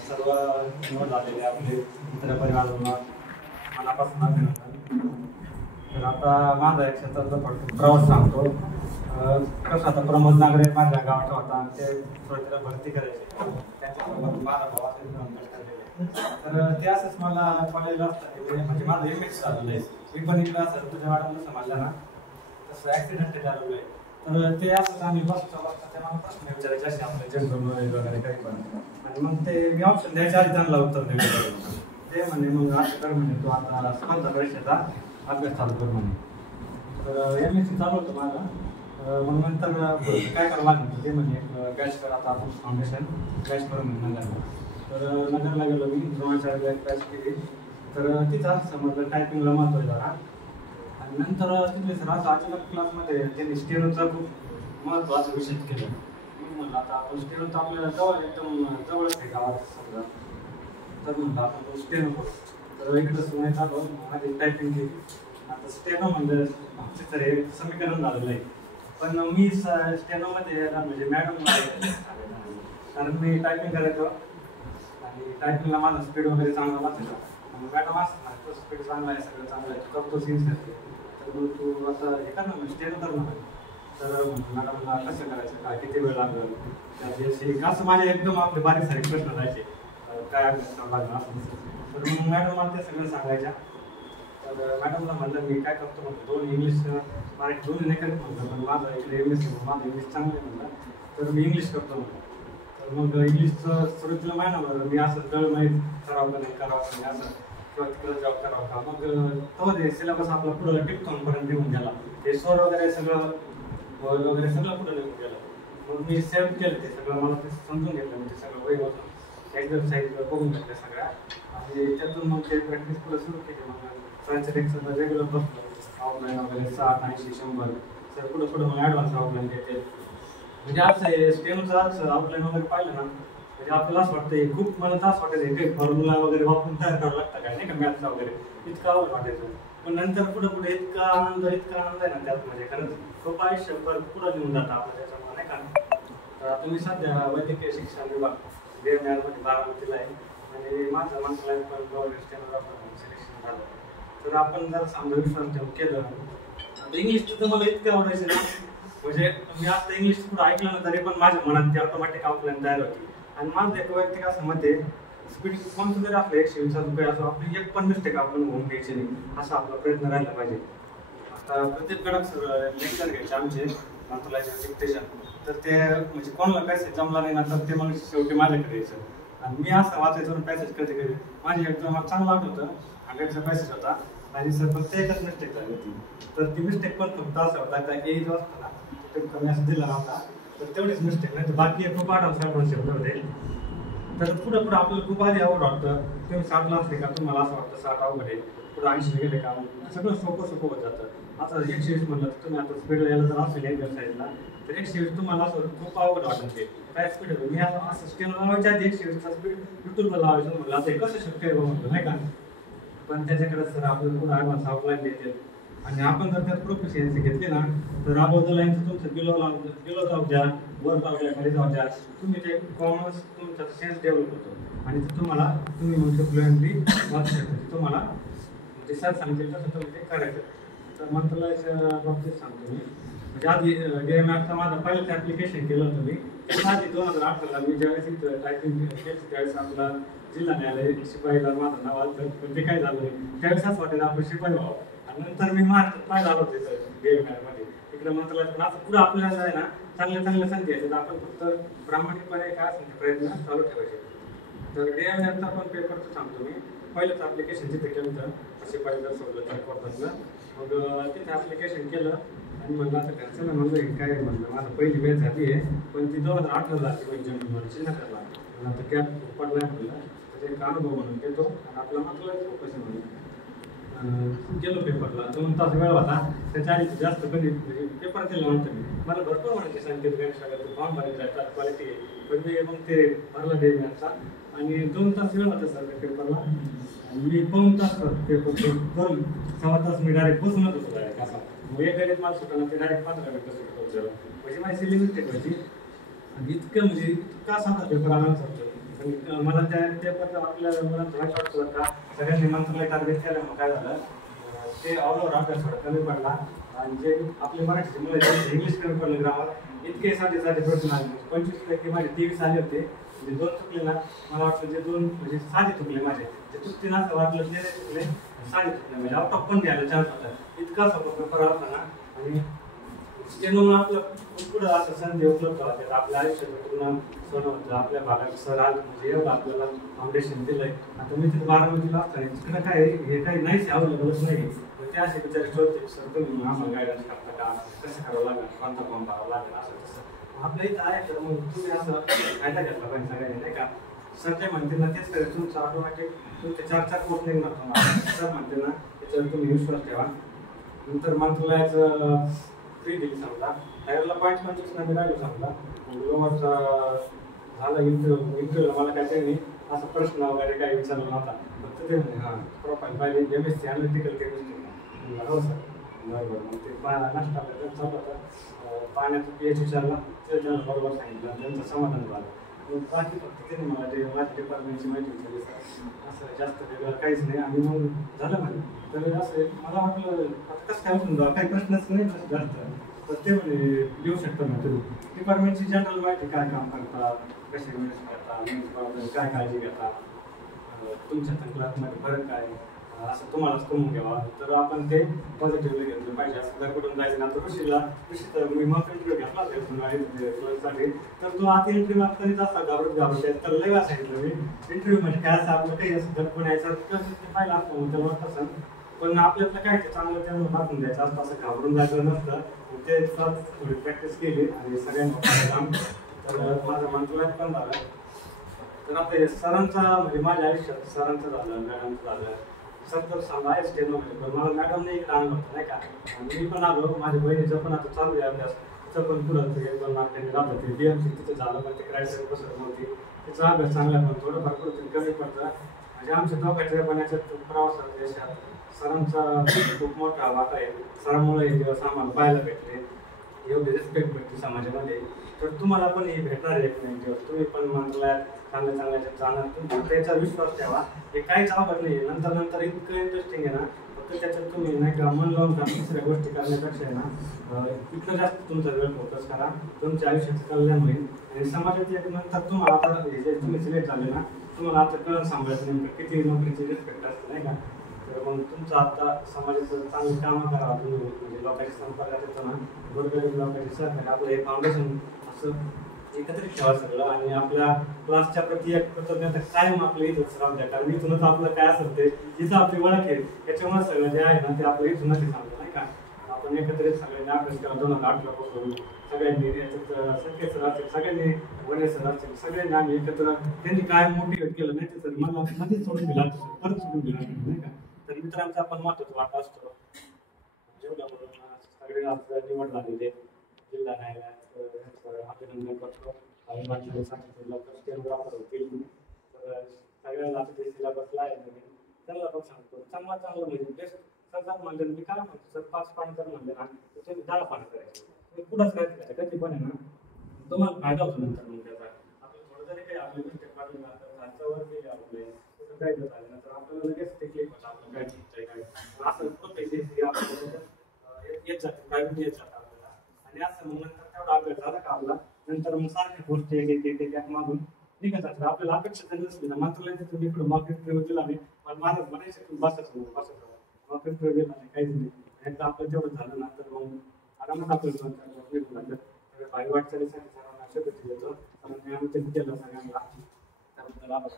सर्व निवड झालेले आपले मित्रपरिवारांना मनापासून अभिनंदन. तर आता माझा एक क्षेत्राचा फक्त प्रवास सांगतो. कसं आता प्रमोद नागरे माझ्या गावाचा होता आणि ते सुरुवातीला भरती करायचे, त्यांच्यासोबत 12 भाव असेल तर ते असंच मला कॉलेजला असताना म्हणजे माझं एमएस झालेलं आहे. मी पण इकडं असं तुझ्या वाटायला समजलं ना तसं ॲक्सिडेंट झालेलं आहे. तर ते असंच आम्ही बसता ते मला प्रश्न विचारायचे असे आपल्या जनरल नॉलेज वगैरे काही पण. आणि मग ते मी ऑप्शन द्यायच्या आधी त्यांना उत्तर दिलं. ते म्हणे मग असं कर म्हणे तू आता स्पर्धा परीक्षेचा अभ्यास चालू कर म्हणे. तर एमएससी चालू होतं माझं. मग नंतर काय करावं लागलं ते म्हणजे बॅच कर आता आपण फाउंडेशन बॅच करून नगरला. तर नगरला गेलो मी 2 बॅच केली. तर तिथं समजलं टायपिंगला महत्त्व आहे जरा. आणि नंतर तिथले सर असं अचानक क्लासमध्ये त्यांनी स्टेनोचा खूप महत्त्वाचा विषय केला. मी म्हणलं आता आपण स्टेनो तर आपल्याला जवळ एकदम जवळच आहे गावात सगळं. तर म्हणलं आपण स्टेनो करू. तर इकडं सुनाय चालू माझी टायपिंग केली. आता स्टेनो म्हणजे आमचे तर एक समीकरण झालेलं आहे. पण मी स्टेनोमध्ये म्हणजे मॅडम कारण मी टायपिंग करायचो आणि टायपिंगला माझा स्पीड वगैरे चांगला वाचायचा. मॅडम असं ना तो स्पीड चांगला आहे सगळं चांगलं आहे करतो सीन्स करते. तर मग तू आता हे कर ना स्टेनो कर ना. तर मॅडमला कसं करायचं काय किती वेळ लागेल त्याची असं माझे एकदम आपले बारीक सारीक प्रश्न राहायचे काय अभ्यास करावं लागणार असं. तर मग मॅडम मला ते सगळं सांगायच्या. तर मॅडमला म्हणलं मी काय करतो म्हणतो 2 इंग्लिश मला 2 नाही करत म्हणलं पण माझं इकडे इंग्लिश माझं इंग्लिश चांगलं आहे म्हणलं. तर मी इंग्लिश करतो म्हणलं. तर मग इंग्लिशचं सुरुवातीला महिनाभर मी असं दळ माहीत करावं का नाही करावं का नाही असं किंवा तिकडं जॉब करावं का. मग तेव्हा ते सिलेबस आपला पुढं टिपथॉनपर्यंत निघून गेला. ते स्वर वगैरे सगळं वगैरे सगळं पुढं निघून गेलं. मग मी सेव्ह केलं ते सगळं मला ते समजून घेतलं म्हणजे सगळं वय होतं एक्झरसाईज बघून घेतल्या सगळ्या. आणि त्यातून मग ते प्रॅक्टिस पुढं सुरू केली. मग ट्रान्सलेक्शन रेग्युलर बसलो ऑफलाईन वगैरे 60, 80, 100 सर पुढं मग ॲडव्हान्स ऑफलाईन घेते. म्हणजे असं स्टेनोचं ऑफलाईन वगैरे पाहिलं ना म्हणजे आपल्याला असं वाटतं खूप मला तर असं वाटायचं काही फॉर्म्युला वगैरे वापरून तयार करावं लागतं काय नाही का मॅथ्सला वगैरे इतकं आवड वाटायचं. पण नंतर पुढे इतका आनंद आहे ना त्यात म्हणजे खरंच खूप आयुष्य पुढं घेऊन जातं आपलं त्याच्यामुळे नाही का. तुम्ही सध्या वैद्यकीय शिक्षण विभाग BMRमध्ये 12वीला आहे आणि माझं मंत्रालय पण गव्हर्नमेंट स्टेनोला पण सिलेक्शन झालं. तर आपण जर समजा विश्रांती केलं इंग्लिश तर मला इतकं आवडायचं ना म्हणजे मी आता इंग्लिश थोडं ऐकलं ना तरी पण माझ्या मनात ते ऑटोमॅटिक आउटलाईन तयार होती. आणि माझं एक वैयक्तिक असं मध्ये स्पीड कोणतं जरी आपलं 120 रुपये असं आपली एक पण मिस्टेक आपण होऊन घ्यायची नाही असा आपला प्रयत्न राहिला पाहिजे. आता प्रत्येक कडक लेक्चर घ्यायचे आमचे मंत्रालयाचे डिक्टेशन. तर ते म्हणजे कोणाला पॅसेज जमला नाही ना तर ते मग शेवटी माझ्याकडे यायचं. आणि मी असं वाचायचं पॅसेज कधी कधी माझी एकदम चांगलं आठवतं 100चा पॅसेज होता आणि सर फक्त एकच मिस्टेक झाली होती. तर ती मिस्टेक पण फक्त असं होता का ए जो असतो ना ते कमी असं दिला नव्हता तर तेवढीच मिस्टेक नाही तर बाकी खूप 8 शब्द होते. तर पुढं आपल्याला खूप आधी आवड वाटतं. तुम्ही 60ला असले का तुम्हाला असं वाटतं 60 अवघड आहे पुढं 80 गेले का सगळं सोपं होत जातं. आता 120 म्हणलं तर तुम्ही आता स्पीडला यायला जर असेल एक्झरसाईजला तर 120 तुम्हाला असं खूप अवघड वाटत ते काय स्पीड आहे. मी असं स्टेन लावायच्या आधी 120चा स्पीड युट्यूबला लावायचं म्हणलं आता हे कसं शक्य आहे म्हणलं नाही का. पण त्याच्याकडे सर आपल्याला पुढं ॲडव्हान्स आउटलाईन देते. आणि आपण जर त्यात प्रोफिशियन्सी घेतली ना तर अबाउट लाईनचं तुमचं बिलो जाऊ द्या वर जाऊ द्या खाली जाऊ द्या तुम्ही ते कॉमर्स तुमचा सेन्स डेव्हलप होतो आणि तुम्ही मग फ्लुएंटली वाचू शकता. तुम्हाला म्हणजे सर सांगतील तसं तुम्ही ते करायचं. तर मंत्रालयाच्या बाबतीत सांगतो मी म्हणजे आधी DMRचं माझं पहिलंच ॲप्लिकेशन केलं होतं मी. आधी 2018ला मी ज्यावेळेस इथं टायपिंग केलं त्यावेळेस आपला जिल्हा न्यायालय शिपाईला माझं नाव आलं पण ते काय झालं त्यावेळेस असं वाटेल आपण शिपाई व्हावं. आणि नंतर मी महाराष्ट्रात पाहिलं आलो होते DMRमध्ये इकडे मंत्रालयात पण असं पुढं आपल्याला आहे ना चांगल्या संधी आहेत. आपण फक्त प्रामाणिकपणे काय असेल प्रयत्न चालू ठेवायचे. तर DMRचा पण पेपरचं सांगतो मी पहिलंच ॲप्लिकेशन तिथे केलं होतं शिपाई जर सोडलं तर कोर्टातलं. मग तिथे ॲप्लिकेशन केलं आणि म्हणलं आता घरच्यांना म्हणलं काय म्हणलं माझं पहिली बॅच झाली आहे पण ती 2018 झाली म्हणजे श्रीनगरला आता कॅब पडला आहे म्हणलं त्याचा एक अनुभव म्हणून घेतो आणि आपला मंत्रालयात फोकस आहे म्हणून गेलो पेपरला 2 तास वेळ होता. त्याच्या आधी जास्त कधी म्हणजे पेपर दिला नव्हतं मी मला भरपूर म्हणायचे संकेत गणेशाला फॉर्म भरायचा आहे त्यात क्वालिटी आहे पण मी मग ते भरला DMRचा आणि 2 तास वेळ होता सर त्या पेपरला. आणि मी 2 तास पेपर करून 1.25 तास मी डायरेक्ट बसूनच होतो डायरेक्ट असा मग एक गणित मला सुटलं ते डायरेक्ट 15 मिनिटं सुटतो झालं म्हणजे माझी लिमिटेड व्हायची आणि इतकं म्हणजे इतका साधा पेपर आणायला सांगतो मला त्या पेपर आपल्या मला थोडा शॉर्ट होता का सगळ्यांनी मंत्रालय टार्गेट केलं मग काय झालं ते ऑलओव्हर अभ्यास थोडा कमी पडला आणि जे आपले मराठीचे मुलं इंग्लिश कमी पडलं ग्रामर इतके साधे साधे प्रश्न आले 25 पैकी माझे 23 आले होते म्हणजे 2 चुकले ना मला वाटलं जे 2 म्हणजे साधे चुकले माझे ते चुकतील असं वाटलं ते चुकले साधे चुकले म्हणजे आउट ऑफ पण द्यायला चान्स होता इतका सोपा पेपर होता ना आणि त्यामुळे आपलं पुढं असं संधी उपलब्ध होते आपल्या आयुष्यात पूर्ण सण होतं आपल्या भागात सर आलं म्हणजे एवढं आपल्याला फाउंडेशन दिलंय आता मी तिथे 12वीला असताना तिकडं काय हे काही नाहीच अवेलेबलच नाही ते असे विचार शोधते सर तुम्ही आम्हाला गायडन्स करता का कसं करावं लागेल कोणता फॉर्म भरावं लागेल असं तसं आपल्या इथं आहे तर मग तुम्ही असं फायदा घेतला पाहिजे सगळ्यांनी नाही का सर काय म्हणते ना तेच करेल तुमचं ऑटोमॅटिक तुमचे 4 कोर्स निघणार तुम्हाला सर म्हणते ना त्याच्यावर तुम्ही विश्वास ठेवा नंतर मंत्रालयाचं फ्री दिली समजा त्यावेळेला पॉईंट पंचवीस नंबर राहिलो समजा लोवरचा झालं इंटरव्ह्यू मला काय त्यांनी असं प्रश्न वगैरे काही विचारला नव्हता फक्त ते म्हणे हां प्रोफाईल पाहिजे MSc अनालिटिकल केमिस्ट्री हो सर बरोबर मग ते नाश्ता चालू होता पाण्याचं PH विचारला ते त्यांना बरोबर सांगितलं त्यांचं समाधान झालं बाकी फक्त त्यांनी मला जे माझ्या डिपार्टमेंटची माहिती विचारली सर असं जास्त वेगळं काहीच नाही आणि मग झालं म्हणे तर असं मला वाटलं आता कसं काय होतं काही प्रश्नच नाही जास्त तर ते म्हणजे लिहू शकता ना तुम्ही डिपार्टमेंटची जनरल माहिती काय काम करतात कसे इन्व्हेस्ट करतात काय काळजी घेतात तुमच्या क्लासमध्ये फरक काय असं तुम्हालाच करून घ्यावा तर आपण ते पॉझिटिव्हली घेतलं पाहिजे असं जर कुठून जायचं ना तर ऋषीला मी मग इंटरव्ह्यू घेतला क्लाससाठी तर तो आता इंटरव्ह्यू मागताना असा घाबरत तर लय सांगितलं मी इंटरव्ह्यू म्हणजे काय असं आपलं काही असं दडपण यायचं ते पाहिलं असतं त्यामुळे तसं पण आपल्याला काय ते चांगलं त्यांना दाखवून द्यायचं असतं असं घाबरून जायचं नसतं ते थोडी प्रॅक्टिस केली आणि सगळ्यांना काम तर माझं मंत्रालयात पण झालं तर आता सरांचा म्हणजे माझ्या आयुष्यात सरांचं झालं मॅडमचं झालं सर तर सांगा आहेच ते नव्हते पण मला मॅडमने एक आणलं होतं नाही का आणि मी पण आलो माझ्या बहिणीचं पण आता चालू आहे अभ्यास तिचं पण पुढं 1-2 लाख त्यांनी राहत होते DMC तिथं झालं पण ते क्रायटेरिया बसत नव्हती तिचा अभ्यास चांगला पण थोडंफार कुठं कमी पडतं म्हणजे आमच्या दोघांच्या बनायच्या प्रवासात देशात सरांचा खूप मोठा वाटा आहे सरांमुळे हे दिवस आम्हाला पाहायला भेटले एवढी रिस्पेक्ट भेटते समाजामध्ये तर तुम्हाला पण हे भेटणार आहे एक दिवस तुम्ही पण मंत्रालयात चांगल्या चांगल्या जाणार तुम्ही त्याचा विश्वास ठेवा हे काहीच आवड नाही नंतर इतकं इंटरेस्टिंग आहे ना फक्त त्याच्यात तुम्ही नाही का मन लावून का दुसऱ्या गोष्टी करण्यापेक्षा आहे ना इतकं जास्त तुमचा वेळ फोकस करा तुमच्या आयुष्याचं कल्याण होईल आणि समाजात एक नंतर तुम्हाला आता हे जे तुम्ही सिलेक्ट झाले ना तुम्हाला आता कळण सांगायचं नेमकं किती नोकरीची रिस्पेक्ट असते नाही का तर मग तुमचं आता समाजाचं चांगली कामं करा तुम्ही म्हणजे लोकांशी संपर्कात येतो ना गोरगरीब लोकांची सहकार्य आपलं हे फाउंडेशन असं एकत्रित ठेवा सगळं आणि आपल्या क्लासच्या प्रती एक कृतज्ञता कायम आपल्या इथंच राहू द्या कारण इथूनच आपलं काय असेल ते इथं आपली ओळख आहे त्याच्यामुळे सगळं जे आहे ना ते आपलं इथूनच सांगतो नाही का आपण एकत्रित सगळ्यांनी अभ्यास केला 2008 पासून सगळ्यांनी याच्यात संकेत सर असतील सगळ्यांनी वने सर असतील सगळ्यांनी आम्ही एकत्र त्यांनी काय मोटिवेट केलं नाही तर मला मध्येच सोडून दिला परत सोडून दिला नाही का तर मित्रांचा आपण महत्वाचा वाटा असतो जेवढा सगळे आपलं निवड झालेले जिल्हा न्यायालयात अभिनंदन करतो आणि माझ्या सांगितलं लवकर वापर होतील तर सगळ्यांना आता जे सिलेबसला आहे त्यांना पण सांगतो चांगलं म्हणजे बेस्ट सर म्हणले मी काय म्हणतो सर 5 पॉईंट जर म्हणले ना तर तुम्ही 10 पॉईंट करायचे तुम्ही पुढंच करायचं कधी पण आहे ना तुम्हाला फायदा होतो नंतर मग त्याचा आपलं थोडं जरी काही आपले मिस्टेक काढून वर गेले आपले कुठं काय जर झालं तर आपल्याला लगेच ते क्लिक होतं आपलं काय चुकतंय काय असं खूप पैसे येत जाते प्रायव्हेट येत जातं आपल्याला आणि असं मग नंतर तेवढा अभ्यास झाला का आपला नंतर मग सारख्या गोष्टी एक मागून निघत जातात आपल्याला अपेक्षा जरी नसली ना मंत्रालयात तुम्ही इकडं मॉक इंटरव्ह्यू दिला नाही पण मला म्हणायचं बसत मॉक इंटरव्ह्यू दिला नाही काहीच नाही एकदा आपलं तेवढं झालं ना तर मग आरामात आपल्याला भाई वाटचालीसाठी सर्वांना शुभेच्छा देतो आणि आम्ही ते केलं सगळ्यांना त्याबद्दल आभार